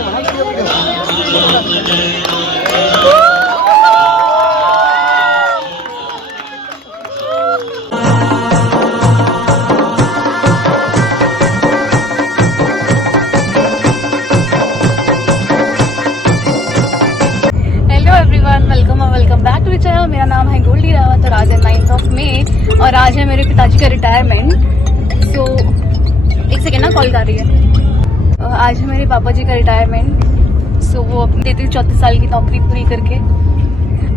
Welcome back to the channel. मेरा नाम है गोल्डी रावत और आज है 9 मई और आज है मेरे पिताजी का रिटायरमेंट। सो एक सेकेंड ना, कॉल कर रही है। आज है मेरे पापा जी का रिटायरमेंट। सो वो अपनी 33-34 साल की नौकरी पूरी करके,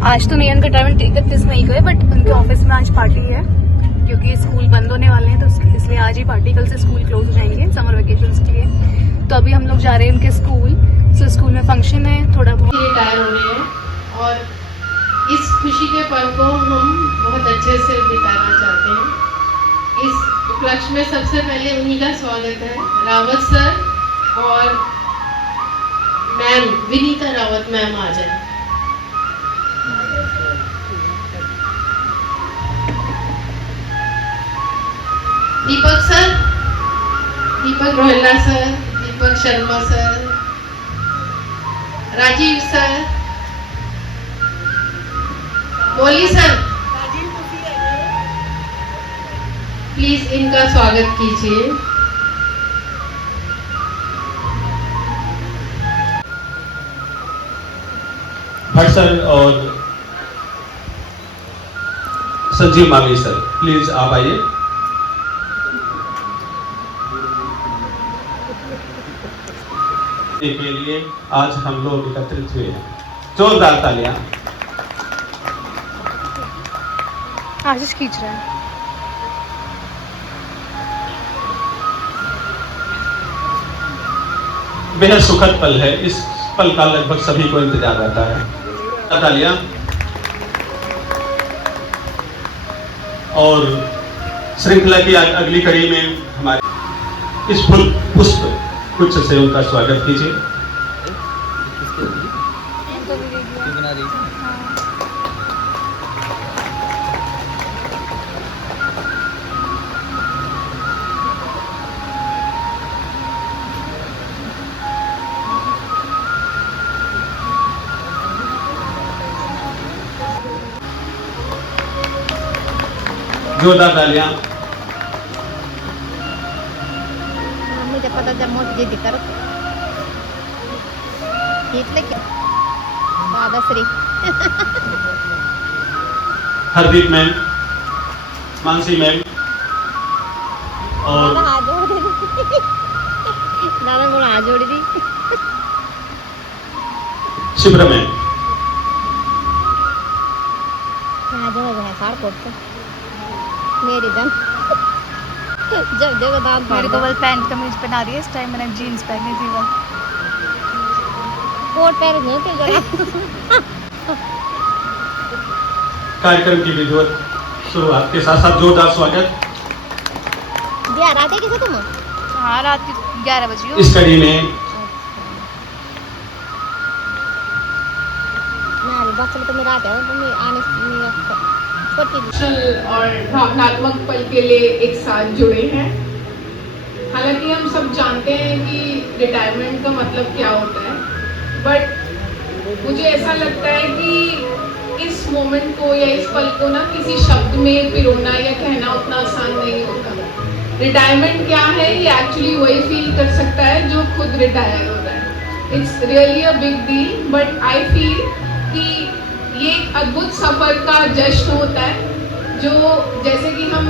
आज तो नहीं है उनका रिटायरमेंट, 31 मई को है, बट उनके ऑफिस में आज पार्टी है क्योंकि स्कूल बंद होने वाले हैं, तो इसलिए आज ही पार्टी। कल से स्कूल क्लोज हो जाएंगे समर वेकेशन के लिए। तो अभी हम लोग जा रहे हैं उनके स्कूल। सो स्कूल में फंक्शन है, थोड़ा बहुत रिटायर होने हैं और इस खुशी के पल को हम बहुत अच्छे से बिताना चाहते हैं। इस उपलक्ष्य में सबसे पहले उन्हीं का स्वागत है, रावत सर और मैम विनीता रावत मैम आ जाए। दीपक सर, दीपक Rohilla sir, Deepak Sharma sir, Rajiv sir, बोली सर, प्लीज इनका स्वागत कीजिए। भट्ट सर और संजीव मावी सर, प्लीज आप आइए। के लिए आज हम लोग एकत्रित हुए हैं, जोरदार तालियां। आशीष खींच रहा है। बेहद सुखद पल है, इस पल का लगभग सभी को इंतजार रहता है। तालियां। और श्रृंखला की अगली कड़ी में हमारे इस फूल पुष्प कुछ से उनका स्वागत कीजिए। जोरदार तालियां। मुझे पता जब मोदी जी कर दादाश्री हरदीप मैम, मानसी मैम और दादा मुझे हाथ जोड़ी दी। शिप्रा मैम। साड़ कोट मेरी जन जब देखो दांत मेरे को बल पैंट कमीज पहना रही है, इस टाइम मैंने जीन्स पहनी थी। वो कोट पहन नहीं थे जरा। कार्यक्रम की विधिवत शुरुआत के साथ साथ जोरदार स्वागत। जी रात किसे तुम? हाँ, रात 11 बजे। इस कड़ी में तो मेरा आता है तो आने और भावनात्मक पल के लिए एक साथ जुड़े हैं। हालांकि हम सब जानते हैं कि रिटायरमेंट का मतलब क्या होता है, बट मुझे ऐसा लगता है कि इस मोमेंट को या इस पल को ना किसी शब्द में पिरोना या कहना उतना आसान नहीं होता। रिटायरमेंट क्या है ये एक्चुअली वही फील कर सकता है जो खुद रिटायर हो रहा है। It's really a big deal, but I feel कि ये एक अद्भुत सफर का जश्न होता है। जो जैसे कि हम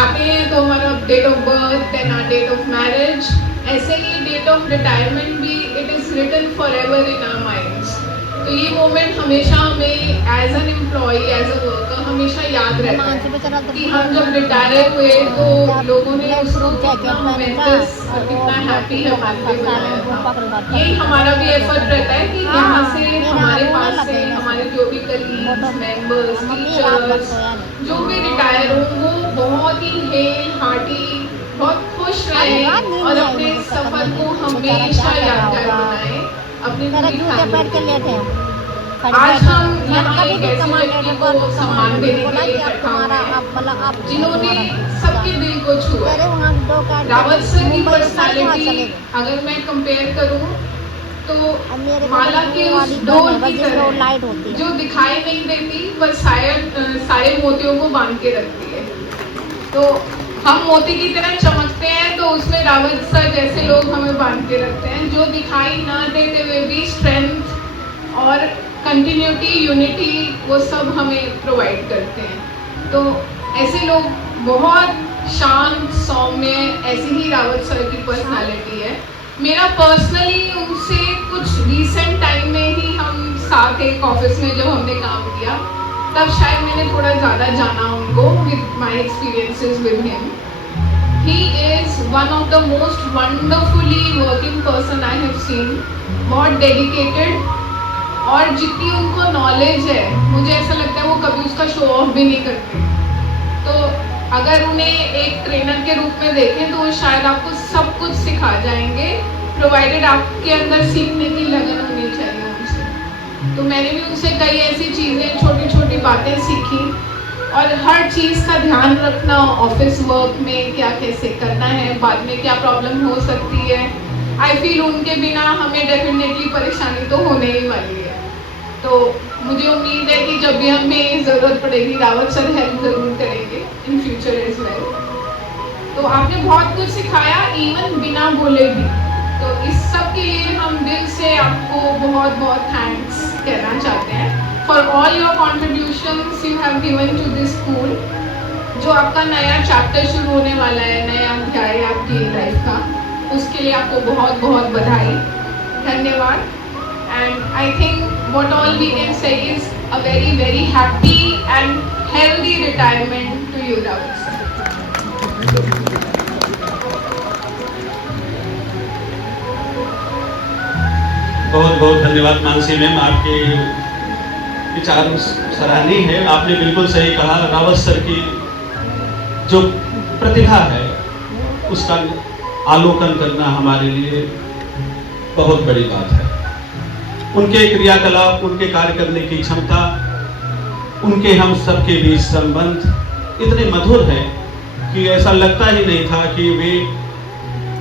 आते हैं तो हमारा date of birth, then our date of marriage, ऐसे ही डेट ऑफ रिटायरमेंट भी it is written forever in our minds. तो ये मोमेंट हमेशा हमें as an employee, as a worker हमेशा याद रहता है कि हम जब रिटायर हुए तो लोगों ने उसको कितना मोमेंटस और कितना हैप्पी हमारे लिए बनाया था। यही हमारा भी एफर्ट रहता है कि यहाँ से हमारे पास से हमारे जो भी कलीग्स, मेंबर्स, टीचर्स जो भी रिटायर हो वो बहुत ही हेल हार्टी, बहुत खुश रहें और अपने सफर को हमेशा यादगार बनाएं। अपनी पूरी फैमिली के। आज हम यहाँ एक ऐसे व्यक्ति को सम्मान देने के लिए इकट्ठा हुए हैं जिन्होंने सबके दिल को छुआ। रावत सर की पर्सनालिटी अगर मैं कंपेयर करूँ तो अब मेरे माला के उस वाली डोर तो की जिसमें वो तरह लाइट होती है। जो दिखाई नहीं देती पर सारे मोतियों को बांध के रखती है। तो हम मोती की तरह चमकते हैं, तो उसमें रावत सर जैसे लोग हमें बांध के रखते हैं, जो दिखाई ना देते हुए भी स्ट्रेंथ और कंटिन्यूटी, यूनिटी, वो सब हमें प्रोवाइड करते हैं। तो ऐसे लोग बहुत शांत, सौम्य, ऐसी ही रावत सर की पर्सनालिटी है। मेरा पर्सनली उनसे कुछ रीसेंट टाइम में ही हम साथ एक ऑफिस में जब हमने काम किया, तब शायद मैंने थोड़ा ज़्यादा जाना उनको with my experiences with him. He is one of the most wonderfully working person I have seen. बहुत डेडिकेटेड, और जितनी उनको नॉलेज है, मुझे ऐसा लगता है वो कभी उसका शो ऑफ भी नहीं करते। तो अगर उन्हें एक ट्रेनर के रूप में देखें तो वो शायद आपको सब कुछ सिखा जाएंगे, प्रोवाइडेड आपके अंदर सीखने की लगन होनी चाहिए उनसे। तो मैंने भी उनसे कई ऐसी चीज़ें, छोटी छोटी बातें सीखी, और हर चीज़ का ध्यान रखना, ऑफिस वर्क में क्या कैसे करना है, बाद में क्या प्रॉब्लम हो सकती है। आई फील उनके बिना हमें डेफिनेटली परेशानी तो होने ही वाली है। तो मुझे उम्मीद है कि जब भी हमें ज़रूरत पड़ेगी रावत सर हेल्प ज़रूर करेंगे इन फ्यूचर एज वेल। तो आपने बहुत कुछ सिखाया, इवन बिना बोले भी। तो इस सब के लिए हम दिल से आपको बहुत बहुत थैंक्स कहना चाहते हैं for all your contributions you have given to this school. जो आपका नया चैप्टर शुरू होने वाला है, नया अध्याय आपकी लाइफ का, उसके लिए आपको बहुत बहुत बधाई, धन्यवाद। And I think what all we can say is a very, very happy and healthy retirement to you, Rawat sir. बहुत बहुत धन्यवाद मानसी मैम, आपके विचार सराहनीय है। आपने बिल्कुल सही कहा, रावत सर की जो प्रतिभा है उसका आलोकन करना हमारे लिए बहुत बड़ी बात है। उनके क्रियाकलाप, उनके कार्य करने की क्षमता, उनके हम सबके बीच संबंध इतने मधुर हैं कि ऐसा लगता ही नहीं था कि वे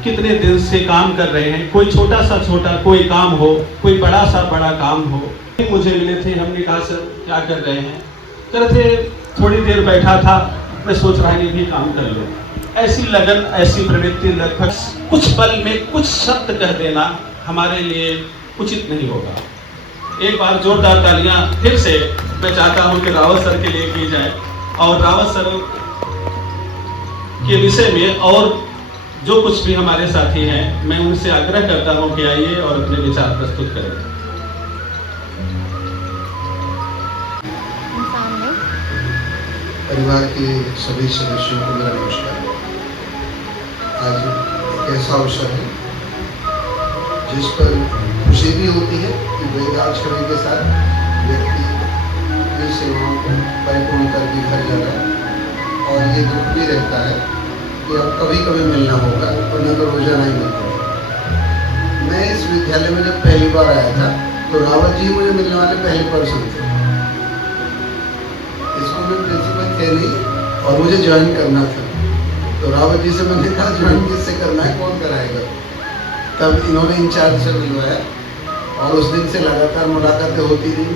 कितने दिन से काम कर रहे हैं। कोई छोटा सा छोटा कोई काम हो, कोई बड़ा सा बड़ा काम हो। मुझे मिले थे, हमने कहा सर क्या कर रहे हैं, कह रहे थे थोड़ी देर बैठा था, मैं सोच रहा ये भी काम कर लो। ऐसी लगन, ऐसी प्रवृत्ति, लगभग कुछ पल में कुछ शब्द कह देना हमारे लिए उचित नहीं होगा। एक बार जोरदार तालियां फिर से मैं चाहता हूं कि रावत सर के लिए की जाए, और रावत सर के विषय में और जो कुछ भी हमारे साथी हैं, मैं उनसे आग्रह करता हूं कि आइए और अपने विचार प्रस्तुत करें। परिवार के सभी सदस्यों को मेरा नमस्कार। आज एक ऐसा अवसर है जिस पर खुशी भी होती है कि वेदाक्षरी के साथ व्यक्ति इन सेवाओं को परिपूर्ण करके घर जा रहा है, और ये दुख भी रहता है कि अब कभी कभी मिलना होगा और न तो रोजाना ही मिलता। मैं इस विद्यालय में जब पहली बार आया था तो रावत जी मुझे मिलने वाले पहले पर्सन थे। इसको मैं प्रिंसिपल थे नहीं और मुझे ज्वाइन करना था, तो रावत जी से मैंने कहा ज्वाइन किससे करना है, कौन कराएगा। तब इन्होंने इंचार्ज से मिलवाया और उस दिन से लगातार मुलाकातें होती रही।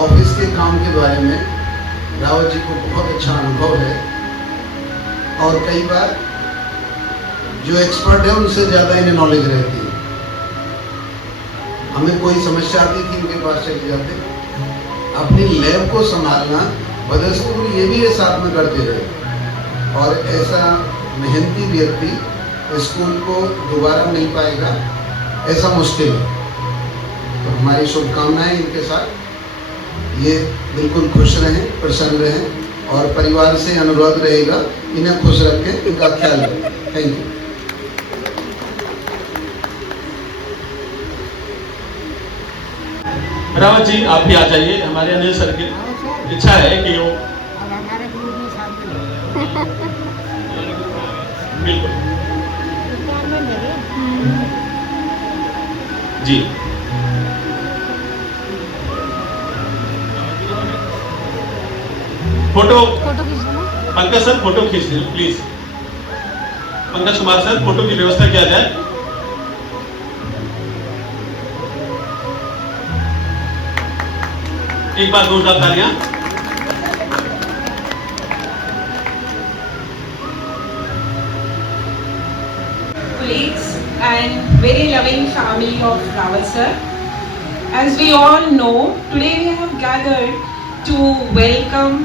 ऑफिस के काम के बारे में रावत जी को बहुत अच्छा अनुभव है, और कई बार जो एक्सपर्ट है उनसे ज़्यादा इन्हें नॉलेज रहती है। हमें कोई समस्या आती थी, इनके पास चले जाते। अपनी लैब को संभालना बदस्तूर ये भी ये साथ में करते रहे, और ऐसा मेहनती व्यक्ति स्कूल को दोबारा मिल पाएगा ऐसा मुश्किल है। तो हमारी शुभकामनाएं इनके साथ। ये बिल्कुल खुश रहें, प्रसन्न रहें, और परिवार से अनुरोध रहेगा इन्हें खुश रखें, इनका ख्याल रखें। Thank you. रावत जी आप भी आ जाइए। हमारे अनिल सर की इच्छा है कि वो बिल्कुल जी। फोटो खींच दो ना। पंकज सर फोटो खींच दें please. Pankaj Kumar sir photo की व्यवस्था किया जाए। एक बार जोरदार तालियां। Colleagues and very loving family of Rawat sir. As we all know, today we have gathered to welcome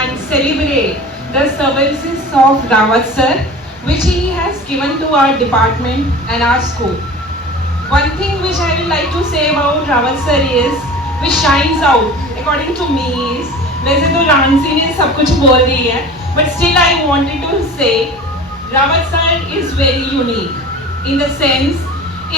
and celebrate the services of Rawat sir, which he has given to our department and our school. One thing which I would like to say about Rawat sir is, which shines out according to me is, वैसे तो रांसी ने सब कुछ बोल दी है, but still I wanted to say Rawat sir is very unique in the sense,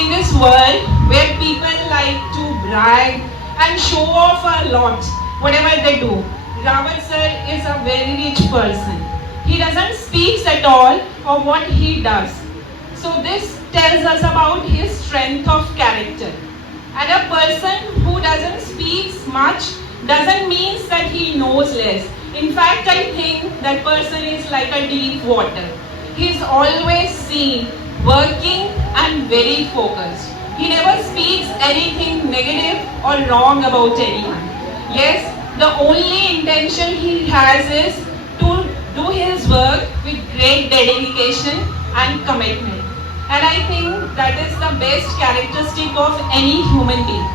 in this world where people like to brag and show off a lot, whatever they do, Rawat sir is a very rich person. He doesn't speak at all of what he does. So this tells us about his strength of character. And a person who doesn't speak much doesn't mean that he knows less. In fact, I think that person is like a deep water. He is always seen working and very focused. He never speaks anything negative or wrong about anyone. Yes, the only intention he has is to do his work with great dedication and commitment. And I think that is the best characteristic of any human being.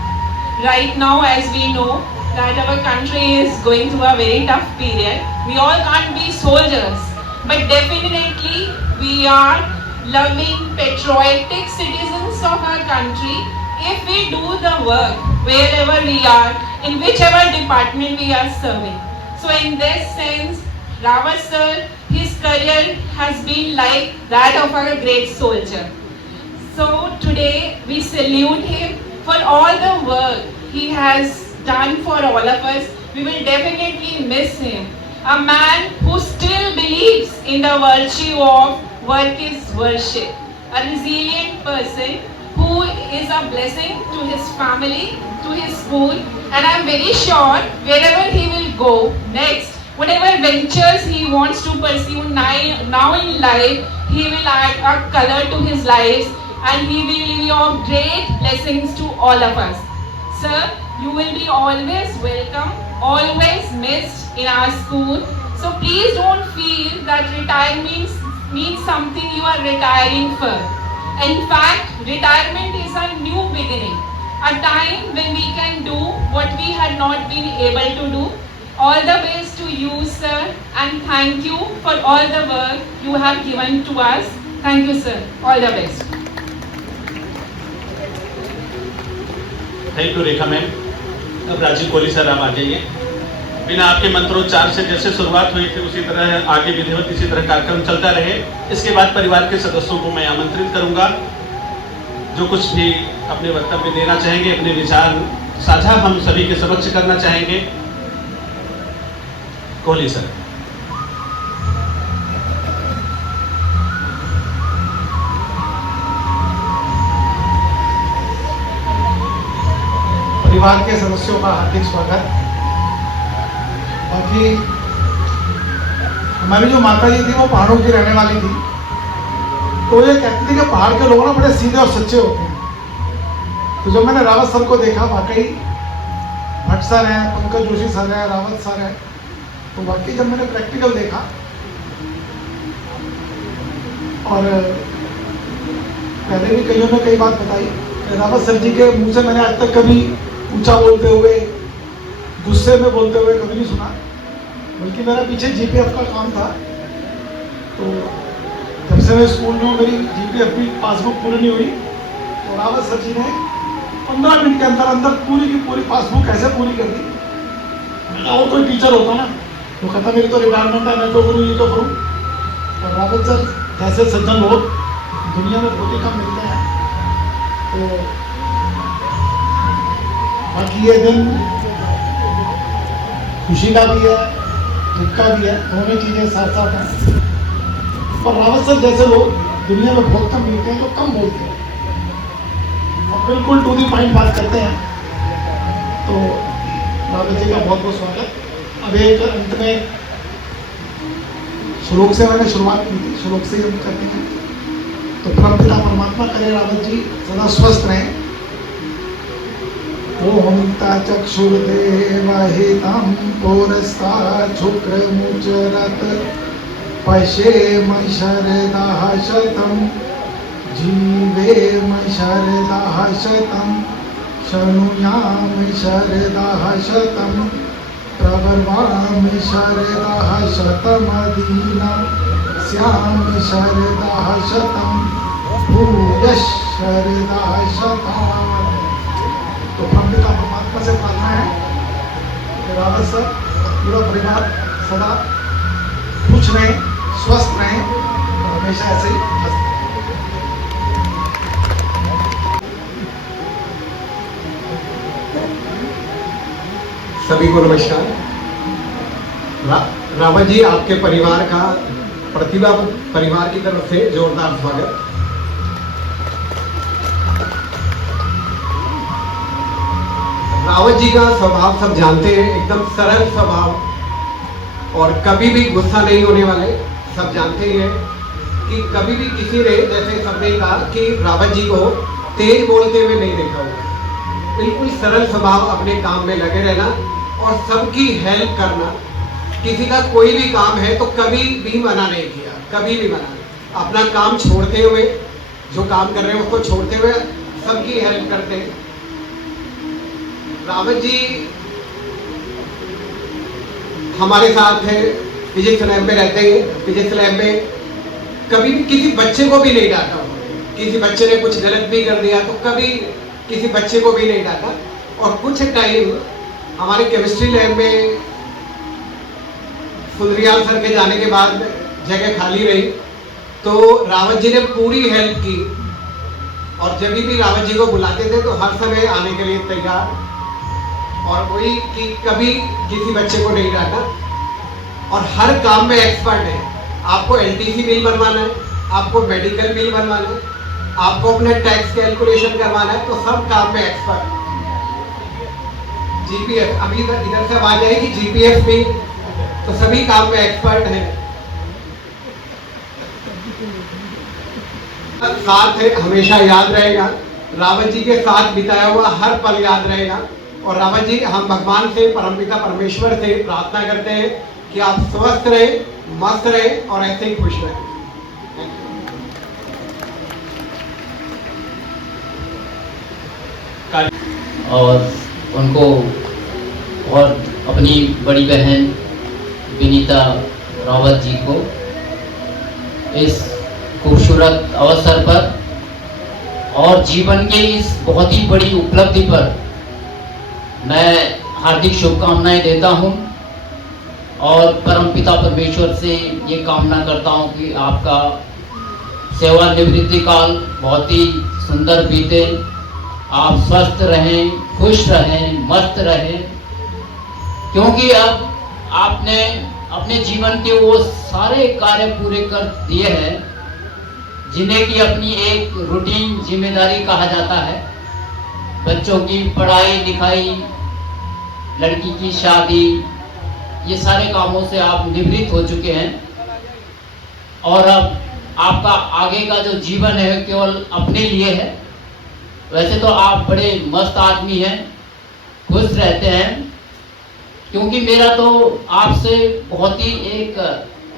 Right now, as we know, that our country is going through a very tough period. We all can't be soldiers, but definitely we are loving, patriotic citizens of our country if we do the work wherever we are, in whichever department we are serving. So in this sense, Rawat sir, his career has been like that of a great soldier. So today we salute him for all the work he has done for all of us. We will definitely miss him. A man who still believes in the virtue of work is worship. A resilient person who is a blessing to his family, to his school, and I am very sure wherever he will go next, whatever ventures he wants to pursue now in life, he will add a color to his life and he will be of great blessings to all of us. Sir, you will be always welcome, always missed in our school. So please don't feel that retirement means something you are retiring for. In fact, retirement is a new beginning, a time when we can do what we had not been able to do. All the best to you, sir, and thank you for all the work you have given to us. Thank you, sir. All the best. Thank you Rekha ma'am. अब Rajiv Kohli sir आप आ जाइए। बिना आपके मंत्रोच्चार से जैसे शुरुआत हुई थी उसी तरह आगे विधिवत इसी तरह कार्यक्रम चलता रहे। इसके बाद परिवार के सदस्यों को मैं आमंत्रित करूंगा जो कुछ भी अपने वक्तव्य देना चाहेंगे, अपने विचार साझा हम सभी के समक्ष करना चाहेंगे। कोहली सर। परिवार के सदस्यों का हार्दिक स्वागत। बाकी हमारी जो माता जी थी वो पहाड़ों की रहने वाली थी, तो ये कहती थी कि पहाड़ के लोग ना बड़े सीधे और सच्चे होते हैं। तो जब मैंने रावत सर को देखा, वाकई भट्ट सर हैं, पंकज जोशी सर हैं, रावत सर हैं, तो वाकई जब मैंने प्रैक्टिकल देखा और पहले भी कईयों ने कई बात बताई, रावत सर जी के मुंह से मैंने आज तक कभी ऊंचा बोलते हुए, गुस्से में बोलते हुए कभी नहीं सुना। बल्कि मेरा पीछे जीपीएफ का काम था, तो जब से मैं स्कूल में मेरी जीपीएफ की पासबुक पूरी नहीं हुई, तो रावत सर जी ने 15 मिनट के अंदर अंदर पूरी की पूरी पासबुक ऐसे पूरी कर दी। और कोई टीचर होता ना, वो कहता मेरी तो रिटायरमेंट है, मैं तो करूँ, ये तो करूँ। और रावत सर जैसे सज्जन लोग दुनिया में बहुत ही कम मिलते हैं। तो बाकी ये दिन खुशी का भी है, दुख का भी है, दोनों चीजें साथ साथ हैं। और रावत सर जैसे लोग दुनिया में बहुत कम मिलते हैं, तो कम बोलते हैं और बिल्कुल टू दी पॉइंट बात करते हैं। तो रावत जी का बहुत बहुत स्वागत। अब एक अंत में श्लोक से मैंने शुरुआत की थी, श्लोक से हम करते हैं। तो परमपिता परमात्मा करे रावत जी सदा स्वस्थ रहें, ओम तचक्षुर्देवहितं पुरस्तात् शुक्रमुचरत् पश्येम शरदः शतं जीवेम शरदः शतं शृणुयाम शरदः शतं प्रवर्वाम शरदः शतमदीना स्याम शरदः शतं भूयः शरदः शतं। तो परमपिता परमात्मा से प्रार्थना है कि रावत सर पूरा परिवार सदा खुश रहें, स्वस्थ रहें और हमेशा ऐसे ही हंसते रहें। सभी को नमस्कार। रावत जी, आपके परिवार का प्रतिभा परिवार की तरफ से जोरदार स्वागत। रावत जी का स्वभाव सब जानते हैं, एकदम सरल स्वभाव और कभी भी गुस्सा नहीं होने वाले। सब जानते ही हैं कि कभी भी किसी ने, जैसे सबने कहा कि रावत जी को तेज बोलते हुए नहीं देखा होगा। बिल्कुल सरल स्वभाव, अपने काम में लगे रहना और सबकी हेल्प करना। किसी का कोई भी काम है तो कभी भी मना नहीं किया, कभी भी मना नहीं। अपना काम छोड़ते हुए, जो काम कर रहे हैं उसको छोड़ते हुए सबकी हेल्प करते हैं। रावत जी हमारे साथ है, फिजिक्स लैब में रहते हैं। फिजिक्स लैब में कभी भी किसी बच्चे को भी नहीं डांटा हो। किसी बच्चे ने कुछ गलत भी कर दिया तो कभी किसी बच्चे को भी नहीं डांटा। और कुछ टाइम हमारे केमिस्ट्री लैब में फुलरियाल सर के जाने के बाद जगह खाली रही तो रावत जी ने पूरी हेल्प की और जब भी रावत जी को बुलाते थे तो हर समय आने के लिए तैयार। और वही कि कभी किसी बच्चे को नहीं डांटा और हर काम में एक्सपर्ट है। आपको एलटीसी बिल बनवाना है, आपको मेडिकल बिल बनवाना है, आपको अपने टैक्स कैलकुलेशन करवाना है, तो सब काम में एक्सपर्ट। जीपीएफ, अभी इधर से आवाज आएगी जीपीएफ भी, तो सभी काम में एक्सपर्ट है। साथ है, हमेशा याद रहेगा। रावत जी के साथ बिताया हुआ हर पल याद रहेगा। और रावत जी, हम भगवान से, परमपिता परमेश्वर से प्रार्थना करते हैं कि आप स्वस्थ रहे, मस्त रहे और ऐसे ही खुश रहे। और उनको और अपनी बड़ी बहन विनीता रावत जी को इस खूबसूरत अवसर पर और जीवन के इस बहुत ही बड़ी उपलब्धि पर मैं हार्दिक शुभकामनाएं देता हूं और परमपिता परमेश्वर से ये कामना करता हूं कि आपका सेवानिवृत्ति काल बहुत ही सुंदर बीते, आप स्वस्थ रहें, खुश रहें, मस्त रहें, क्योंकि अब आपने अपने जीवन के वो सारे कार्य पूरे कर दिए हैं जिन्हें कि अपनी एक रूटीन जिम्मेदारी कहा जाता है। बच्चों की पढ़ाई लिखाई, लड़की की शादी, ये सारे कामों से आप निवृत्त हो चुके हैं और अब आपका आगे का जो जीवन है केवल अपने लिए है। वैसे तो आप बड़े मस्त आदमी हैं, खुश रहते हैं, क्योंकि मेरा तो आपसे बहुत ही एक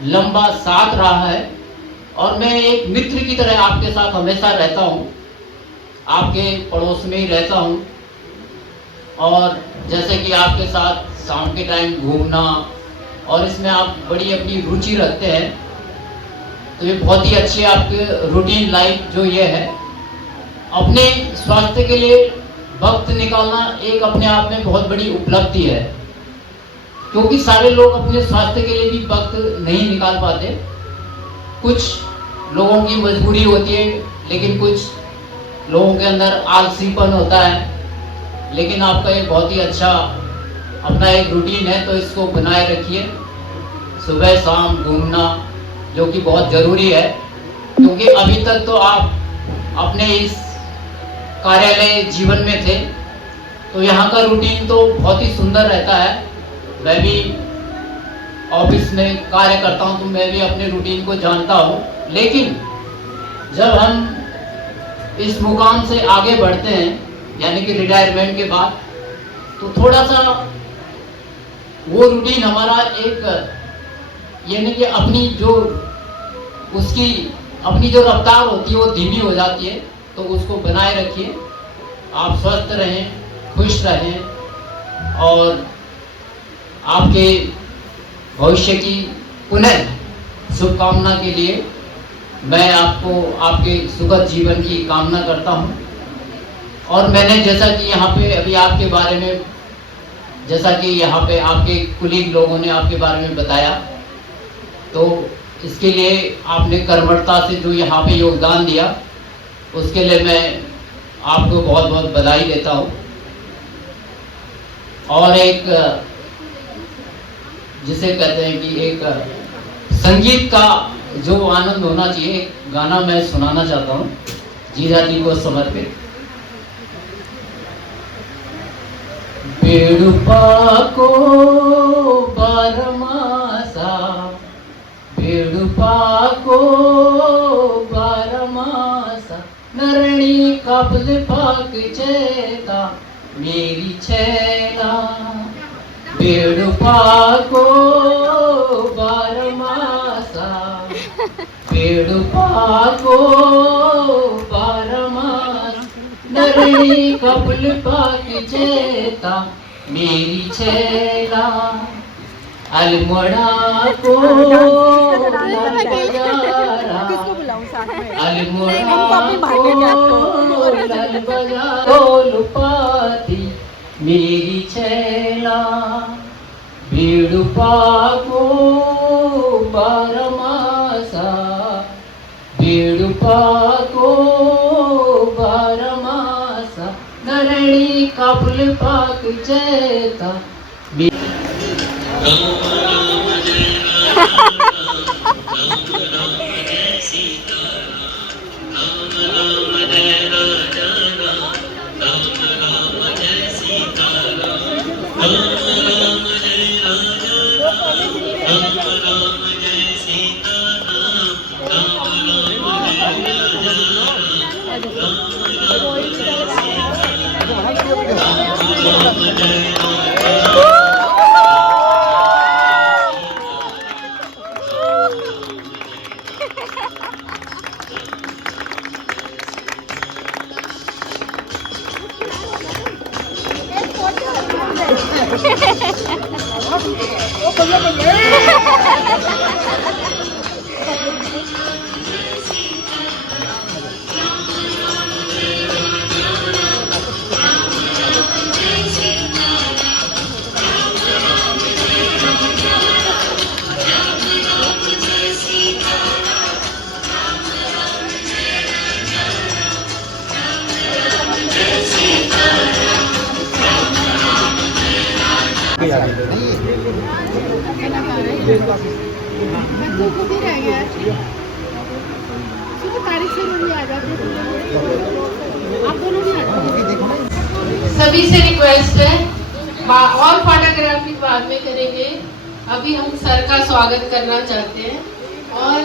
लंबा साथ रहा है और मैं एक मित्र की तरह आपके साथ हमेशा रहता हूँ, आपके पड़ोस में ही रहता हूँ। और जैसे कि आपके साथ शाम के टाइम घूमना और इसमें आप बड़ी अपनी रुचि रखते हैं, तो ये बहुत ही अच्छी आपकी रूटीन लाइफ जो ये है। अपने स्वास्थ्य के लिए वक्त निकालना एक अपने आप में बहुत बड़ी उपलब्धि है, क्योंकि सारे लोग अपने स्वास्थ्य के लिए भी वक्त नहीं निकाल पाते। कुछ लोगों की मजबूरी होती है, लेकिन कुछ लोगों के अंदर आलसीपन होता है। लेकिन आपका ये बहुत ही अच्छा अपना एक रूटीन है, तो इसको बनाए रखिए। सुबह शाम घूमना जो कि बहुत ज़रूरी है, क्योंकि अभी तक तो आप अपने इस कार्यालय जीवन में थे, तो यहाँ का रूटीन तो बहुत ही सुंदर रहता है। मैं भी ऑफिस में कार्य करता हूँ तो मैं भी अपने रूटीन को जानता हूँ, लेकिन जब हम इस मुकाम से आगे बढ़ते हैं, यानी कि रिटायरमेंट के बाद, तो थोड़ा सा वो रूटीन हमारा एक यानी कि अपनी जो उसकी अपनी जो रफ्तार होती है वो धीमी हो जाती है, तो उसको बनाए रखिए। आप स्वस्थ रहें, खुश रहें और आपके भविष्य की पुनः शुभकामना के लिए मैं आपको आपके सुखद जीवन की कामना करता हूं। और मैंने जैसा कि यहाँ पे अभी आपके बारे में, जैसा कि यहाँ पे आपके कुलीग लोगों ने आपके बारे में बताया, तो इसके लिए आपने कर्मठता से जो यहाँ पे योगदान दिया, उसके लिए मैं आपको बहुत बहुत बधाई देता हूँ। और एक जिसे कहते हैं कि एक संगीत का जो आनंद होना चाहिए, एक गाना मैं सुनाना चाहता हूँ जीजा जी को समर्पित। बेड़ुपा को बारमासा, बेड़ुपा को बारमासा, नरणी कबल पाक चेता मेरी छैला। बेड़ुपा को बारमासा, बेड़ुपा को बारमासा, नरणी कबल पाक चेता मेरी छैला। अलमोड़ा को पाती मेरी छैला। बेड़ुपा को बारमासा, बेड़ुपा को बारमासा, नरणी कबल पाक चेता। सभी से रिक्वेस्ट है, और फोटोग्राफी बाद में करेंगे। अभी हम सर का स्वागत करना चाहते हैं और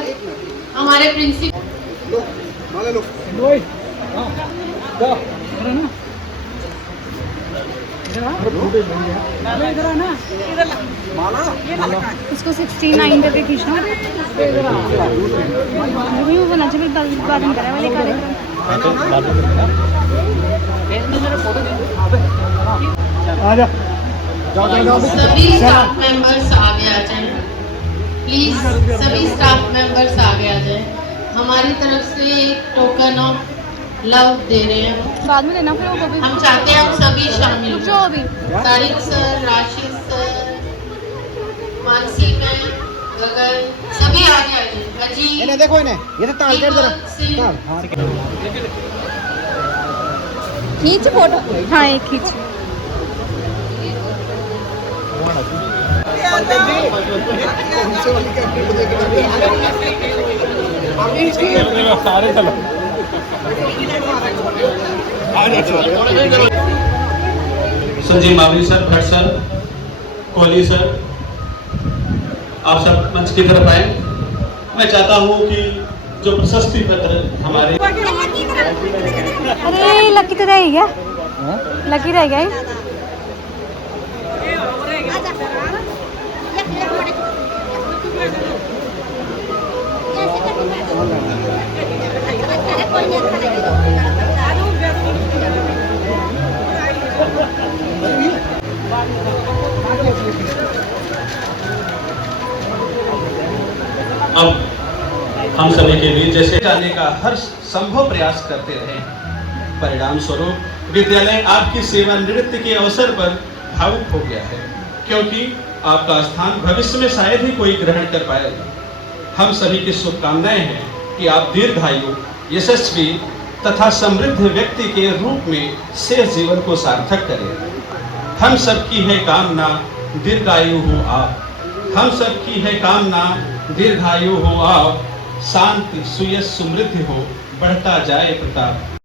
हमारे प्रिंसिपल उसको 69 करके खींचना वो बना चाहिए बाद में करा वाले कार्यक्रम। सभी स्टाफ मेंबर्स आगे आ जाएं प्लीज। सभी स्टाफ मेंबर्स आगे आ जाएं। हमारी तरफ से एक टोकन ऑफ लव दे रहे हैं, बाद में देना फिर वो भी। हम चाहते हैं हम सभी शामिल हो। जो अभी Tariq sir, Rashid sir, Mansi ma'am, Gagan, सभी आगे आ जाएं। अजीत, इन्हें देखो, इन्हें ये तो ताल कर जरा खींच फोटो। हाँ एक खींच। Sanjeev Mavli sir, Bhatt sir, Kohli sir, आप सब मंच की तरफ आए। मैं चाहता हूं कि जो प्रशस्ति पत्र हमारे अरे लकी तो रह गया, लकी रह गया। अब हम सभी के बीच जैसे जाने का हर संभव प्रयास करते रहे। परिणाम स्वरूप विद्यालय आपकी सेवानिवृत्ति के अवसर पर भावुक हो गया है, क्योंकि आपका स्थान भविष्य में शायद ही कोई ग्रहण कर पाएगा। हम सभी की शुभकामनाएं हैं कि आप दीर्घायु, यशस्वी तथा समृद्ध व्यक्ति के रूप में शेष जीवन को सार्थक करें। हम सबकी है कामना दीर्घायु हो आप, हम सबकी है कामना दीर्घायु हो आप, शांति सुयश समृद्धि हो, बढ़ता जाए प्रताप।